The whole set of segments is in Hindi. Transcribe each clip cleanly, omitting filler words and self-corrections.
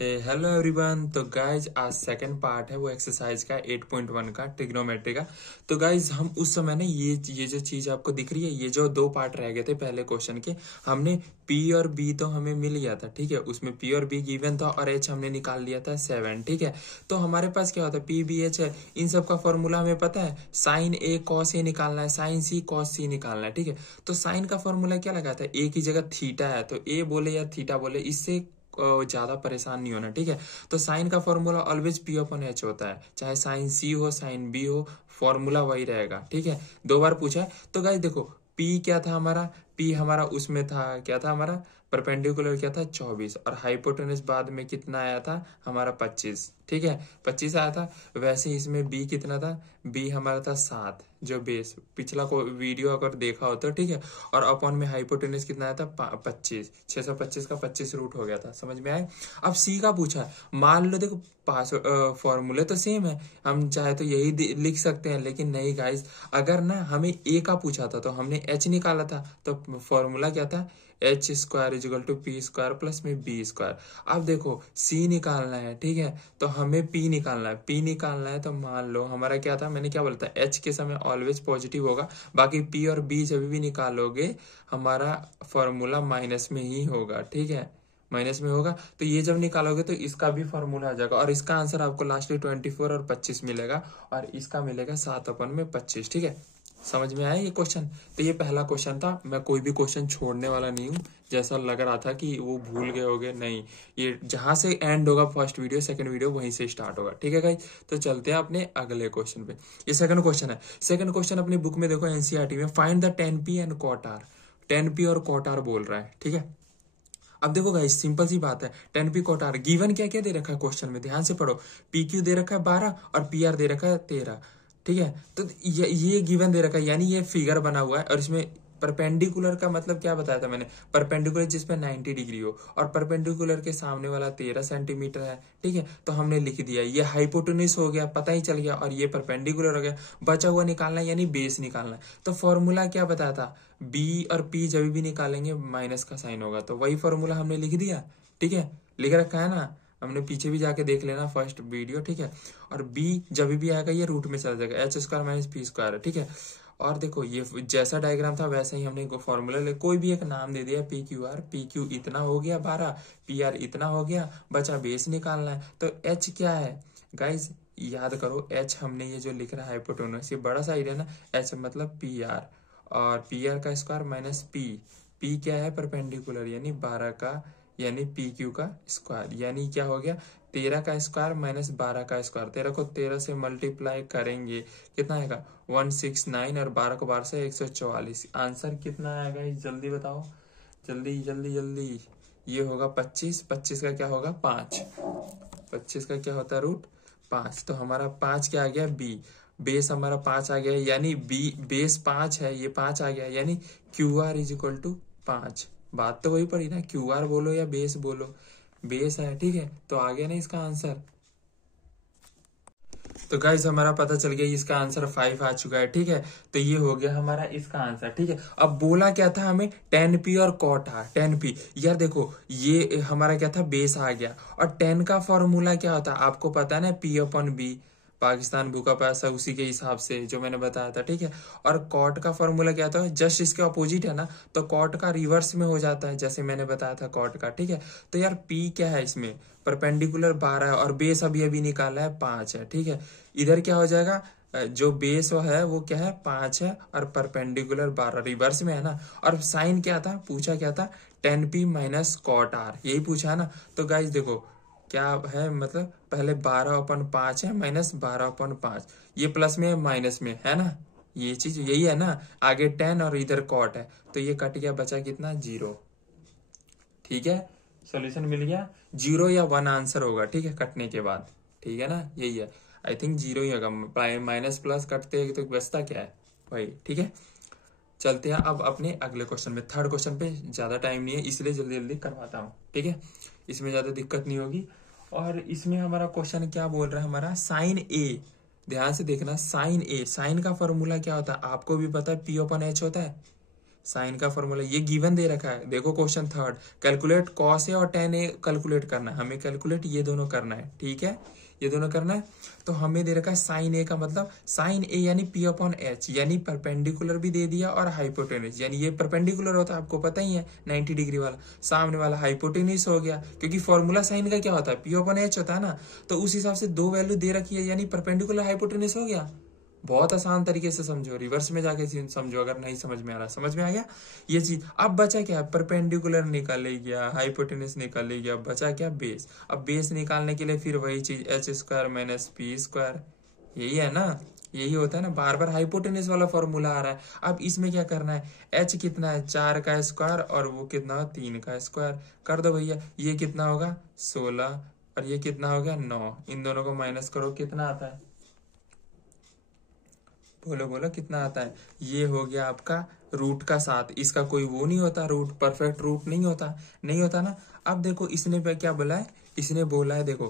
Hello everyone. तो गाइज आज सेकंड पार्ट है वो एक्सरसाइज का 8.1 का ट्रिग्नोमेट्री का। तो गाइज हम उस समय ना ये जो चीज आपको दिख रही है, ये जो दो पार्ट रह गए थे पहले क्वेश्चन के, हमने पी और बी तो हमें मिल गया था, ठीक है। उसमें पी और बी गिवन था और एच हमने निकाल लिया था 7, ठीक है। तो हमारे पास क्या होता है, पी बी एच है, इन सब का फॉर्मूला हमें पता है। साइन ए कॉस ए निकालना है, साइन सी कॉस सी निकालना है, ठीक है। तो साइन का फॉर्मूला क्या लगाता है, ए की जगह थीटा है तो ए बोले या थीटा बोले, इससे ज्यादा परेशान नहीं होना, ठीक है। तो साइन का formula always P upon H होता है, चाहे साइन सी हो साइन बी हो, फॉर्मूला वही रहेगा, ठीक है। 2 बार पूछा है। तो गाइस देखो, पी क्या था हमारा, पी हमारा उसमें था, क्या था हमारा परपेंडिकुलर, क्या था 24, और हाइपोटेनस बाद में कितना आया था हमारा 25, ठीक है 25 आया था। वैसे इसमें बी कितना था, बी हमारा था 7, जो बेस पिछला को वीडियो अगर देखा हो तो, ठीक है। और अपॉन में हाइपोटेनस कितना आया था 25, 625 का 25 रूट हो गया था, समझ में आए। अब सी का पूछा, मान लो देखो पास फॉर्मूले तो सेम है, हम चाहे तो यही लिख सकते हैं, लेकिन नहीं गाइस, अगर ना हमें ए का पूछा था तो हमने एच निकाला था, तो फॉर्मूला क्या था, H square equal to P square plus में बी स्क्वायर। अब देखो सी निकालना है, ठीक है, तो हमें पी निकालना है, पी निकालना है तो मान लो हमारा क्या था, मैंने क्या बोला था, एच के समय ऑलवेज पॉजिटिव होगा, बाकी पी और बी जब भी निकालोगे हमारा फॉर्मूला माइनस में ही होगा, ठीक है, माइनस में होगा। तो ये जब निकालोगे तो इसका भी फॉर्मूला आ जाएगा, और इसका आंसर आपको लास्ट में 24 और 25 मिलेगा, और इसका मिलेगा 7/25, ठीक है। समझ में आया ये क्वेश्चन। तो ये पहला क्वेश्चन था, मैं कोई भी क्वेश्चन छोड़ने वाला नहीं हूँ, जैसा लग रहा था कि वो भूल गए होगे, नहीं, ये जहां से एंड होगा फर्स्ट वीडियो सेकंड वीडियो वहीं से स्टार्ट होगा, ठीक है गाइस। तो चलते हैं अपने अगले क्वेश्चन पे। ये सेकंड क्वेश्चन है। सेकंड क्वेश्चन अपनी बुक में देखो एनसीईआरटी में, find the 10p and cot R. 10p और कॉट आर बोल रहा है, ठीक है। अब देखो गाइस सिंपल सी बात है, 10p कॉट आर गिवन क्या क्या दे रखा है क्वेश्चन में, ध्यान से पढ़ो। pq दे रखा है 12 और pr दे रखा है 13, ठीक है। तो ये गिवन दे रखा है, यानी ये फिगर बना हुआ है, और इसमें परपेंडिकुलर का मतलब क्या बताया था मैंने, परपेंडिकुलर जिसमें 90 डिग्री हो, और परपेंडिकुलर के सामने वाला 13 सेंटीमीटर है, ठीक है। तो हमने लिख दिया, ये हाइपोटेन्यूज हो गया, पता ही चल गया, और ये परपेंडिकुलर हो गया। बचा हुआ निकालना है, यानी बेस निकालना है। तो फॉर्मूला क्या बताया था, बी और पी जब भी निकालेंगे माइनस का साइन होगा, तो वही फॉर्मूला हमने लिख दिया, ठीक है, लिख रखा है ना, हमने पीछे भी जाके देख लेना फर्स्ट वीडियो, ठीक है। और बी जब भी आएगा ये रूट में चला जाएगा, H square minus P square, ठीक है। और देखो ये जैसा डायग्राम था वैसा ही हमने फॉर्मूला ले, कोई भी एक नाम दे दिया, P Q R, P Q इतना हो गया 12, पी आर इतना हो गया, बचा बेस निकालना है। तो एच क्या है गाइज, याद करो, एच हमने ये जो लिख रहा है हाइपोटेन्यूज, ये बड़ा सा एरिया ना, एच मतलब पी आर, और पी आर का स्क्वायर माइनस पी, पी क्या है परपेंडिकुलर, यानी 12 का, यानी पी क्यू का स्क्वायर, यानी क्या हो गया 13 का स्क्वायर माइनस 12 का स्क्वायर। 13 को 13 से मल्टीप्लाई करेंगे कितना आएगा 169, और 12 को 12 से 144। आंसर कितना आएगा जल्दी बताओ, जल्दी जल्दी जल्दी। ये होगा 25, 25 का क्या होगा 5, 25 का क्या होता है रूट 5। तो हमारा 5 क्या आ गया, बी, बेस हमारा 5 आ गया, यानी बी बेस 5 है, ये 5 आ गया, यानी Q R is equal to 5। बात तो वही पड़ी ना, क्यू आर बोलो या बेस बोलो, बेस है, ठीक है। तो आ गया ना इसका आंसर। तो गाइस हमारा पता चल गया, इसका आंसर 5 आ चुका है, ठीक है। तो ये हो गया हमारा इसका आंसर, ठीक है। अब बोला क्या था हमें, 10p और कॉट आर, 10p, यार देखो ये हमारा क्या था, बेस आ गया, और 10 का फॉर्मूला क्या होता है आपको पता है ना, पी अपॉन बी, पाकिस्तान भूखा पैसा, उसी के हिसाब से जो मैंने बताया था, ठीक है। और कॉट का फॉर्मूला क्या था, जस्ट इसके अपोजिट है ना, तो कॉट का रिवर्स में हो जाता है, जैसे मैंने बताया था कॉट का, ठीक है। तो यार पी क्या है इसमें, परपेंडिकुलर 12 है, और बेस अभी अभी निकाला है 5 है, ठीक है। इधर क्या हो जाएगा, जो बेस है वो क्या है 5 है, और परपेंडिकुलर 12, रिवर्स में है ना। और साइन क्या था, पूछा क्या था, 10p माइनस कॉट आर, यही पूछा है ना। तो गाइज देखो क्या है, मतलब पहले 12/5 है माइनस 12/5, ये प्लस में माइनस में है ना, ये चीज यही है ना, आगे 10 और इधर कॉट है, तो ये कट गया, बचा कितना 0, ठीक है। सॉल्यूशन मिल गया, 0 या 1 आंसर होगा, ठीक है, कटने के बाद, ठीक है ना, यही है, आई थिंक 0 ही होगा, माइनस प्लस कटते हैं तो बचता क्या है भाई, ठीक है। चलते हैं अब अपने अगले क्वेश्चन में। थर्ड क्वेश्चन पे ज्यादा टाइम नहीं है, इसलिए जल्दी जल्दी करवाता हूँ, ठीक है, इसमें ज्यादा दिक्कत नहीं होगी। और इसमें हमारा क्वेश्चन क्या बोल रहा है, हमारा साइन ए, ध्यान से देखना, साइन ए, साइन का फॉर्मूला क्या होता है आपको भी पता है, पी ओपन एच होता है। साइन का फॉर्मूला ये गिवन दे रखा है। देखो question third, calculate cos A और टेन ए कैलकुलेट करना है, हमें कैलकुलेट ये दोनों करना है, ठीक है, ये दोनों करना है। तो हमें दे रखा है साइन ए का मतलब साइन ए यानी पी अपॉन एच, यानी परपेंडिकुलर भी दे दिया और हाइपोटेनिस, यानी ये परपेंडिकुलर होता है आपको पता ही है 90 डिग्री वाला, सामने वाला हाइपोटेनिस हो गया, क्योंकि फॉर्मूला साइन का क्या होता है, पी अपॉन एच होता है ना। तो उस हिसाब से दो वैल्यू दे रखी है, यानी परपेंडिकुलर हाइपोटेनिस हो गया। बहुत आसान तरीके से समझो, रिवर्स में जाके समझो अगर नहीं समझ में आ रहा। समझ में आ गया ये चीज। अब बचा क्या, परपेंडिकुलर निकाल ले गया, हाइपोटेनस निकाल ले गया, बचा क्या, बेस। अब बेस निकालने के लिए फिर वही चीज H square minus P square, यही है ना, यही होता है ना, बार बार हाइपोटेनस वाला फॉर्मूला आ रहा है। अब इसमें क्या करना है, एच कितना है 4 का स्क्वायर और वो कितना 3 का स्क्वायर कर दो भैया। ये कितना होगा 16 और ये कितना हो गया 9, इन दोनों को माइनस करो कितना आता है, बोलो बोलो कितना आता है। ये हो गया आपका रूट का 7, इसका कोई वो नहीं होता, रूट परफेक्ट रूट नहीं होता, नहीं होता ना। अब देखो इसने पे क्या बोला है, इसने बोला है देखो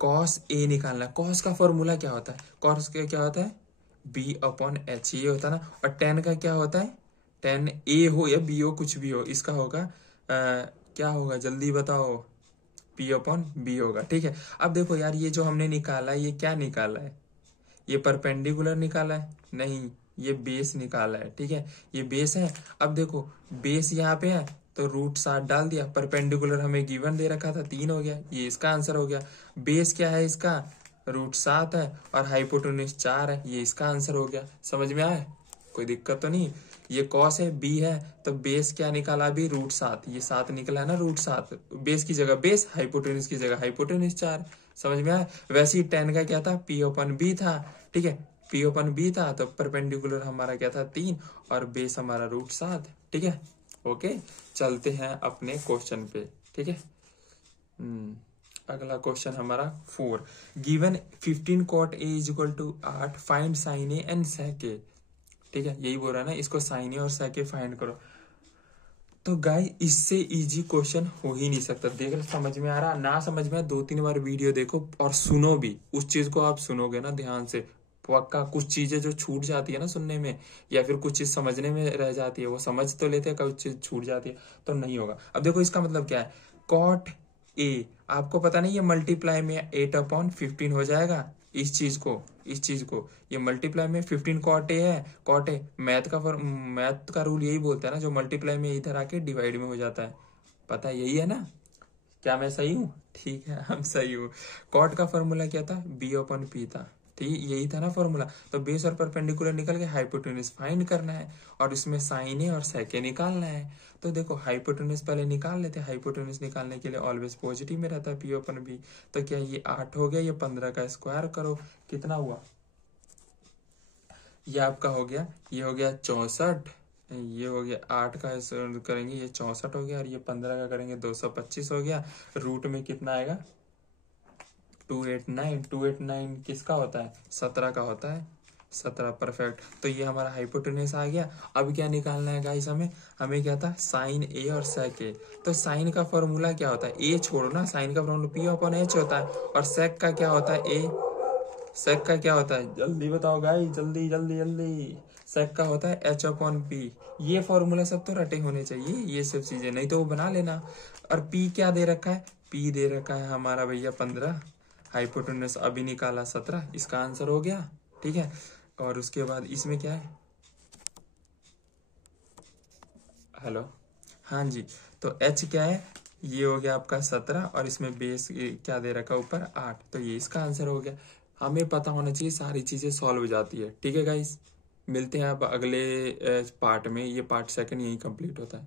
कॉस ए निकालना है। कॉस का फॉर्मूला क्या होता है, कॉस का क्या होता है बी अपॉन एच, ये होता है ना। और टेन का क्या होता है, टेन ए हो या बी हो कुछ भी हो, इसका होगा क्या होगा जल्दी बताओ, पी अपॉन बी होगा, ठीक है। अब देखो यार ये जो हमने निकाला है ये क्या निकाला है, ये परपेंडिकुलर निकाला है, नहीं ये बेस निकाला है, ठीक है, ये बेस है। अब देखो बेस यहाँ पे है तो रूट 7 डाल दिया, परपेंडिकुलर हमें गिवन दे रखा था 3 हो गया, ये इसका आंसर हो गया। बेस क्या है इसका, रूट 7 है और हाइपोटेन्यूज 4 है, ये इसका आंसर हो गया। समझ में आया, कोई दिक्कत तो नहीं। ये कॉस है बी है तो बेस क्या निकाला अभी रूट 7, ये 7 निकला है ना, रूट 7 बेस की जगह बेस, हाइपोटेन्यूज की जगह हाइपोटेन्यूज 4। समझ में आया। वैसे ही टेन का क्या था पी ओपन बी था, ठीक है, पी ओपन बी था तो परपेंडिकुलर हमारा क्या था 3 और बेस हमारा रूट 7, ठीक है। ओके चलते हैं अपने क्वेश्चन पे, ठीक है। अगला क्वेश्चन हमारा 4, given 15 cot a is equal to 8, find sine A and sec a, ठीक है, यही बोल रहा है ना, इसको साइन ए और sec a फाइंड करो। तो गाइस इससे इजी क्वेश्चन हो ही नहीं सकता। देख रहे, समझ में आ रहा, ना समझ में 2-3 बार वीडियो देखो और सुनो भी, उस चीज को आप सुनोगे ना ध्यान से, पक्का कुछ चीजें जो छूट जाती है ना सुनने में, या फिर कुछ चीज समझने में रह जाती है, वो समझ तो लेते हैं, कुछ चीज छूट जाती है तो नहीं होगा। अब देखो इसका मतलब क्या है, कॉट ए, आपको पता नहीं ये मल्टीप्लाई में 8/15 हो जाएगा, इस चीज को ये मल्टीप्लाई में 15 कॉट ए है, कॉट ए मैथ का रूल यही बोलता है ना, जो मल्टीप्लाई में इधर आके डिवाइड में हो जाता है, पता है यही है ना। क्या मैं सही हूँ, ठीक है हम सही हूँ। कॉट का फॉर्मूला क्या था, बी ओपन पी था, ठीक यही था ना फॉर्मूला। तो बेस और परपेंडिकुलर निकल के हाइपोटेन्यूज फाइंड करना है और इसमें साइन ए और sec a निकालना है। तो देखो हाइपोटेन्यूज पहले निकाल लेते हैं, हाइपोटेन्यूज निकालने के लिए ऑलवेज पॉजिटिव में रहता है पी ओपन बी। तो क्या ये 8 हो गया, ये 15 का स्क्वायर करो कितना हुआ, ये आपका हो गया, ये हो गया 64, ये हो गया 8 का करेंगे ये 64 हो गया और ये 15 का करेंगे 225 हो गया। रूट में कितना आएगा 289 किसका होता है 17 का होता है, 17 परफेक्ट। तो ये हमारा हाइपोटेन्यूज आ गया। अब क्या निकालना है गाइस, हमें क्या था साइन ए और sec a। तो साइन का फॉर्मूला क्या होता है, ए छोड़ो ना, साइन का फॉर्मूला पी अपॉन एच होता है, और sec का क्या होता है ए, सेक का क्या होता है जल्दी बताओ गाइस, जल्दी जल्दी जल्दी, सेक का होता है एच अपॉन पी। ये फॉर्मूला सब तो रटे होने चाहिए, ये सब चीजें नहीं तो वो बना लेना। और पी क्या दे रखा है, पी दे रखा है हमारा भैया 15, हाइपोटेन्यूज अभी निकाला 17, इसका आंसर हो गया, ठीक है। और उसके बाद इसमें क्या है, हेलो, हाँ जी, तो एच क्या है, ये हो गया आपका 17 और इसमें बेस क्या दे रखा ऊपर 8, तो ये इसका आंसर हो गया। हमें पता होना चाहिए, सारी चीजें सॉल्व हो जाती है, ठीक है गाइस। मिलते हैं अब अगले पार्ट में, ये पार्ट सेकंड यही कंप्लीट होता है।